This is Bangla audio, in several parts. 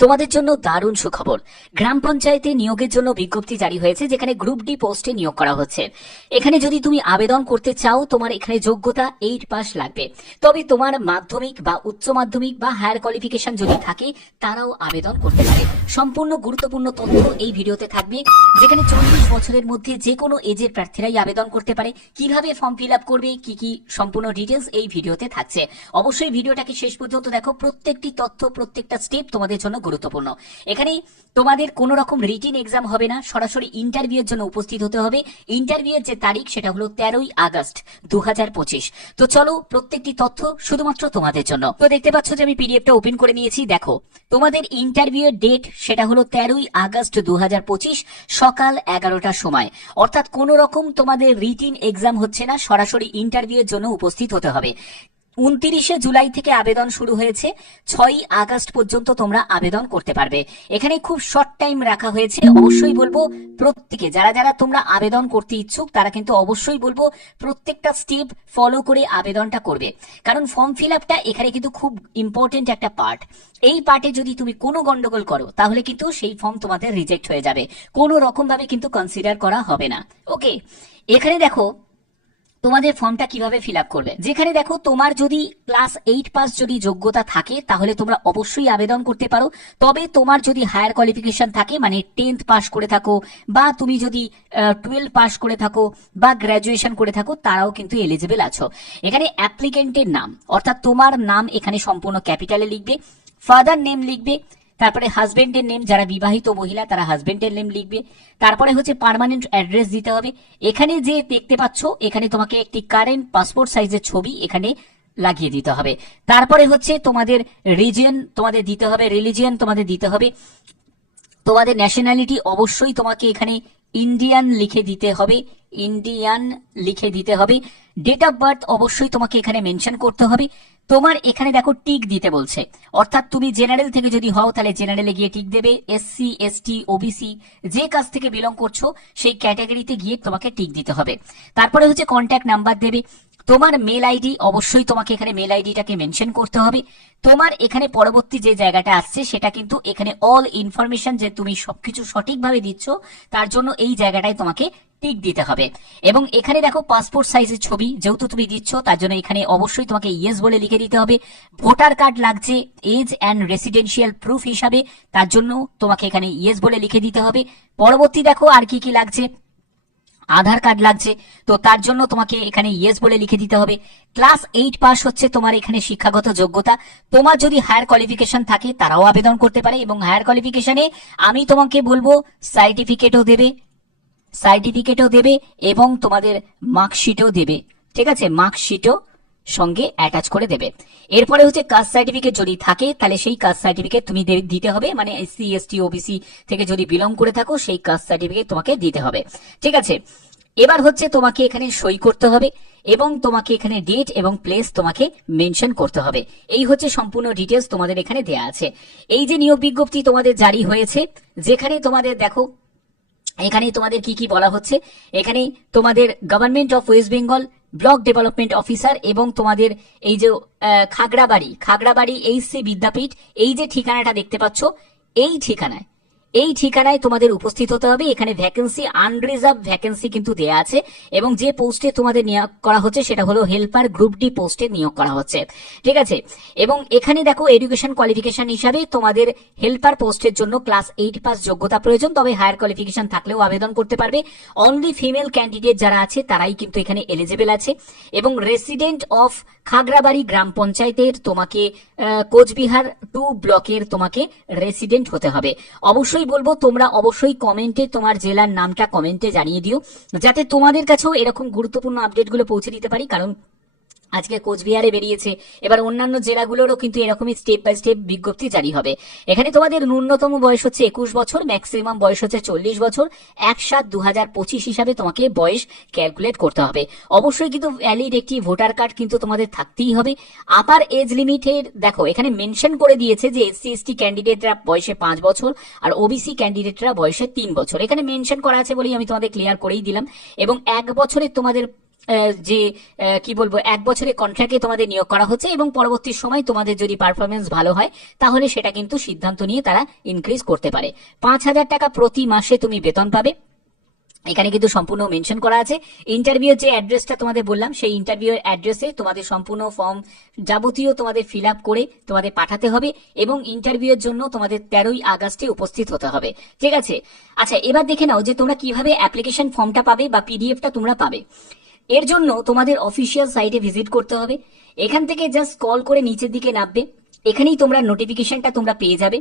তোমাদের জন্য দারুণ সুখবর। গ্রাম পঞ্চায়েতে নিয়োগের জন্য বিজ্ঞপ্তি জারি হয়েছে, যেখানে গ্রুপ ডি পোস্টে নিয়োগ করা হচ্ছে। এখানে যদি তুমি আবেদন করতে চাও, তোমার এখানে যোগ্যতা এইট পাস লাগবে। তবে তোমার মাধ্যমিক বা উচ্চ মাধ্যমিক বা হায়ার কোয়ালিফিকেশন যদি থাকে, তারাও আবেদন করতে পারে। সম্পূর্ণ গুরুত্বপূর্ণ তথ্য এই ভিডিওতে থাকবে, যেখানে চল্লিশ বছরের মধ্যে যে কোনো এজের প্রার্থীরাই আবেদন করতে পারে। কীভাবে ফর্ম ফিল আপ করবে, কি কি সম্পূর্ণ ডিটেলস এই ভিডিওতে থাকছে। অবশ্যই ভিডিওটাকে শেষ পর্যন্ত দেখো, প্রত্যেকটি তথ্য, প্রত্যেকটা স্টেপ তোমাদের জন্য গুরুত্বপূর্ণ। এখানে তোমাদের কোনো রকম রিটিন এক্সাম হবে না, সরাসরি ইন্টারভিউয়ের জন্য উপস্থিত হতে হবে। ইন্টারভিউয়ের যে তারিখ, সেটা হলো তেরোই আগস্ট দু তো চলো প্রত্যেকটি তথ্য শুধুমাত্র তোমাদের জন্য। তো দেখতে পাচ্ছ যে আমি পিডিএফটা ওপেন করে নিয়েছি। দেখো, তোমাদের ইন্টারভিউয়ের ডেট সেটা হলো তেরোই আগস্ট দু হাজার পঁচিশ, সকাল এগারোটার সময়। অর্থাৎ কোনো রকম তোমাদের রিটিন এক্সাম হচ্ছে না, সরাসরি ইন্টারভিউয়ের জন্য উপস্থিত হতে হবে। উনত্রিশে জুলাই থেকে আবেদন শুরু হয়েছে। ছয়ই আগস্ট পর্যন্ত তোমরা আবেদন করতে পারবে। এখানে খুব শর্ট টাইম রাখা হয়েছে। অবশ্যই বলব প্রত্যেকে, যারা যারা তোমরা আবেদন করতে ইচ্ছুক, তারা কিন্তু অবশ্যই বলব প্রত্যেকটা স্টেপ ফলো করে আবেদনটা করবে। কারণ ফর্ম ফিল আপটা এখানে কিন্তু খুব ইম্পর্টেন্ট একটা পার্ট এই পার্টে যদি তুমি কোনো গন্ডগোল করো, তাহলে কিন্তু সেই ফর্ম তোমাদের রিজেক্ট হয়ে যাবে। কোনো রকম ভাবে কিন্তু কনসিডার করা হবে না। ওকে এখানে দেখো তোমাদের ফর্মটা কীভাবে ফিল করবে? যেখানে দেখো, তোমার যদি ক্লাস এইট পাস যদি যোগ্যতা থাকে, তাহলে তোমরা অবশ্যই আবেদন করতে পারো। তবে তোমার যদি হায়ার কোয়ালিফিকেশন থাকে মানে টেন্থ পাস করে থাকো, বা তুমি যদি টুয়েলভ পাস করে থাকো, বা গ্র্যাজুয়েশন করে থাকো, তারাও কিন্তু এলিজিবল আছো। এখানে অ্যাপ্লিকেন্টের নাম, অর্থাৎ তোমার নাম এখানে সম্পূর্ণ ক্যাপিটালে লিখবে ফাদার নেম লিখবে তারপরে হাজবেন্ডের নেম যারা বিবাহিত মহিলা, তারা হাজবেন্ডের নেম লিখবে। তারপরে হচ্ছে পার্মানেন্ট অ্যাড্রেস দিতে হবে। এখানে যে দেখতে পাচ্ছ, এখানে তোমাকে একটি কারেন্ট পাসপোর্ট সাইজের ছবি এখানে লাগিয়ে দিতে হবে। তারপরে হচ্ছে তোমাদের রিজিয়ন তোমাদের দিতে হবে রিলিজিয়ন তোমাদের দিতে হবে। তোমাদের ন্যাশনালিটি অবশ্যই তোমাকে এখানে ইন্ডিয়ান লিখে দিতে হবে ইন্ডিয়ান লিখে দিতে হবে। ডেট অফ বার্থ অবশ্যই তোমাকে এখানে মেনশন করতে হবে। তোমার এখানে দেখো টিক দিতে বলছে। অর্থাৎ তুমি জেনারেল থেকে যদি হও, তাহলে জেনারেলে গিয়ে টিক দেবে। এসসি এসটি ওবিসি যে কাজ থেকে বিলং করছ, সেই ক্যাটাগরিতে গিয়ে তোমাকে টিক দিতে হবে। তারপরে হচ্ছে কন্ট্যাক্ট নাম্বার দেবে। তোমার মেল আইডি অবশ্যই তোমাকে এখানে মেল আইডিটাকে মেনশন করতে হবে। তোমার এখানে পরবর্তী যে জায়গাটা আসছে, সেটা কিন্তু এখানে অল ইনফরমেশন যে তুমি সবকিছু সঠিকভাবে দিচ্ছ, তার জন্য এই জায়গাটায় তোমাকে টিক দিতে হবে। এবং এখানে দেখো পাসপোর্ট সাইজের ছবি, যেহেতু তুমি দিচ্ছ, তার জন্য এখানে অবশ্যই তোমাকে ইয়েস বলে লিখে দিতে হবে। ভোটার কার্ড লাগছে এজ অ্যান্ড রেসিডেন্সিয়াল প্রুফ হিসাবে, তার জন্য তোমাকে এখানে ইয়েস বলে লিখে দিতে হবে। পরবর্তী দেখো আর কি কি লাগছে। আধার কার্ড লাগছে, তো তার জন্য তোমাকে এখানে ইয়েস বলে লিখে দিতে হবে। ক্লাস এইট পাস হচ্ছে তোমার এখানে শিক্ষাগত যোগ্যতা। তোমার যদি হায়ার কোয়ালিফিকেশন থাকে, তারাও আবেদন করতে পারে এবং হায়ার কোয়ালিফিকেশনে আমি তোমাকে বলব সার্টিফিকেটও দেবে। সার্টিফিকেটও দেবে এবং তোমাদের মার্কশিটও দেবে। ঠিক আছে? মার্কশিটও সঙ্গে অ্যাটাচ করে দেবে। এরপরে হচ্ছে কাস্ট সার্টিফিকেট যদি থাকে, তাহলে সেই কাস্ট সার্টিফিকেট তুমি দিতে হবে। মানে এসসি এসটি ওবিসি থেকে যদি বিলং করে থাকো, সেই কাস্ট সার্টিফিকেট তোমাকে দিতে হবে। ঠিক আছে? এবার হচ্ছে তোমাকে এখানে সই করতে হবে এবং তোমাকে এখানে ডেট এবং প্লেস তোমাকে মেনশন করতে হবে। এই হচ্ছে সম্পূর্ণ ডিটেলস তোমাদের এখানে দেয়া আছে। এই যে নিয়োগ বিজ্ঞপ্তি তোমাদের জারি হয়েছে, যেখানে তোমাদের দেখো এখানে তোমাদের কি কি বলা হচ্ছে? এখানে তোমাদের government of West Bengal block development officer এবং তোমাদের এই যে খাগড়াবাড়ি। খাগড়াবাড়ি এইচ সি বিদ্যাপীঠ, এই যে ঠিকানাটা দেখতে পাচ্ছ, এই ঠিকানায়। এই ঠিকানায় তোমাদের উপস্থিত হতে হবে। এখানে ভ্যাকেন্সি আনরিজার্ভ ভ্যাকেন্সি কিন্তু দেয়া আছে এবং যে পোস্টে তোমাদের নিয়োগ করা হচ্ছে সেটা হলো হেল্পার গ্রুপ ডি পোস্টে নিয়োগ করা হচ্ছে। ঠিক আছে? এবং এখানে দেখো এডুকেশন কোয়ালিফিকেশন হিসাবে তোমাদের হেল্পার পোস্টের জন্য ক্লাস এইট পাস যোগ্যতা প্রয়োজন। তবে হায়ার কোয়ালিফিকেশন থাকলেও আবেদন করতে পারবে। অনলি ফিমেল ক্যান্ডিডেট যারা আছে, তারাই কিন্তু এখানে এলিজিবল আছে। এবং রেসিডেন্ট অফ খাগড়াবাড়ি গ্রাম পঞ্চায়েতের তোমাকে কোচবিহার টু ব্লকের তোমাকে রেসিডেন্ট হতে হবে। অবশ্যই বলব, তোমরা অবশ্যই কমেন্টে তোমার জেলার নামটা কমেন্টে জানিয়ে দিও, যাতে তোমাদের কাছেও এরকম গুরুত্বপূর্ণ আপডেটগুলো পৌঁছে দিতে পারি, কারণ আজকে কোচবিহারে বেরিয়েছে। এবার অন্যান্য জেলাগুলোরও কিন্তু এরকমই স্টেপ বাই স্টেপ বিজ্ঞপ্তি জারি হবে। এখানে তোমাদের ন্যূনতম বয়স হচ্ছে একুশ বছর ম্যাক্সিমাম বয়স হচ্ছে চল্লিশ বছর। এক সাত দু হাজার পঁচিশ হিসাবে তোমাকে বয়স ক্যালকুলেট করতে হবে। অবশ্যই কিন্তু ভ্যালিড একটি ভোটার কার্ড কিন্তু তোমাদের থাকতেই হবে। আপার এজ লিমিটের দেখো, এখানে মেনশন করে দিয়েছে যে এসসি এসটি ক্যান্ডিডেটরা বয়সে পাঁচ বছর আর ওবিসি ক্যান্ডিডেটরা বয়সে তিন বছর। এখানে মেনশন করা আছে বলেই আমি তোমাদের ক্লিয়ার করেই দিলাম। এবং এক বছরের তোমাদের যে কি বলব, এক বছরের কন্ট্রাক্টে তোমাদের নিয়োগ করা হচ্ছে এবং পরবর্তী সময় তোমাদের যদি পারফরমেন্স ভালো হয়, তাহলে সেটা কিন্তু সিদ্ধান্ত নিয়ে তারা ইনক্রিজ করতে পারে। পাঁচ হাজার টাকা প্রতি মাসে তুমি বেতন পাবে। এখানে কিন্তু সম্পূর্ণ মেনশন করা আছে। ইন্টারভিউ যে অ্যাড্রেসটা তোমাদের বললাম, সেই ইন্টারভিউ অ্যাড্রেসে তোমাদের সম্পূর্ণ ফর্ম যাবতীয় তোমাদের ফিল আপ করে তোমাদের পাঠাতে হবে এবং ইন্টারভিউ এর জন্য তোমাদের তেরোই আগস্টে উপস্থিত হতে হবে। ঠিক আছে? আচ্ছা এবার দেখে নাও যে তোমরা কীভাবে অ্যাপ্লিকেশন ফর্মটা পাবে বা পিডিএফটা তোমরা পাবে। এর জন্য তোমাদের অফিসিয়াল সাইটে ভিজিট করতে হবে। এখান থেকে জাস্ট কল করে নিচের দিকে নামবে। এখানেই তোমরা নোটিফিকেশনটা তোমরা পেয়ে যাবে।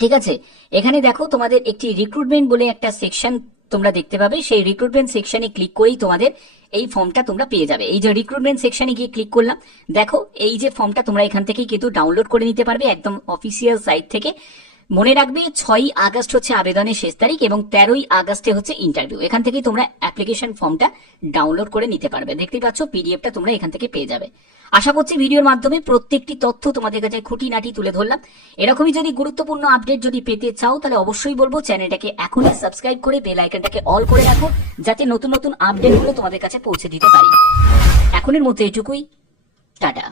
ঠিক আছে? এখানে দেখো তোমাদের একটি রিক্রুটমেন্ট বলে একটা সেকশন তোমরা দেখতে পাবে। সেই রিক্রুটমেন্ট সেকশনে ক্লিক করেই তোমাদের এই ফর্মটা তোমরা পেয়ে যাবে। এই যে রিক্রুটমেন্ট সেকশনে গিয়ে ক্লিক করলাম, দেখো এই যে ফর্মটা তোমরা এখান থেকেই কিন্তু ডাউনলোড করে নিতে পারবে একদম অফিসিয়াল সাইট থেকে। মনে রাখবে, ছয়ই আগস্ট হচ্ছে আবেদনের শেষ তারিখ এবং তেরোই আগস্টে হচ্ছে ইন্টারভিউ এখান থেকেই তোমরা অ্যাপ্লিকেশন ফর্মটা ডাউনলোড করে নিতে পারবে। দেখতে পাচ্ছ পিডিএফটা তোমরা এখান থেকে পেয়ে যাবে। আশা করছি ভিডিওর মাধ্যমে প্রত্যেকটি তথ্য তোমাদের কাছে খুঁটিনাটি তুলে ধরলাম। এরকমই যদি গুরুত্বপূর্ণ আপডেট যদি পেতে চাও, তাহলে অবশ্যই বলব চ্যানেলটাকে এখনই সাবস্ক্রাইব করে বেল আইকনটাকে অল করে রাখো, যাতে নতুন নতুন আপডেটগুলো তোমাদের কাছে পৌঁছে দিতে পারি। এখনের মতো এটুকুই। টাটা।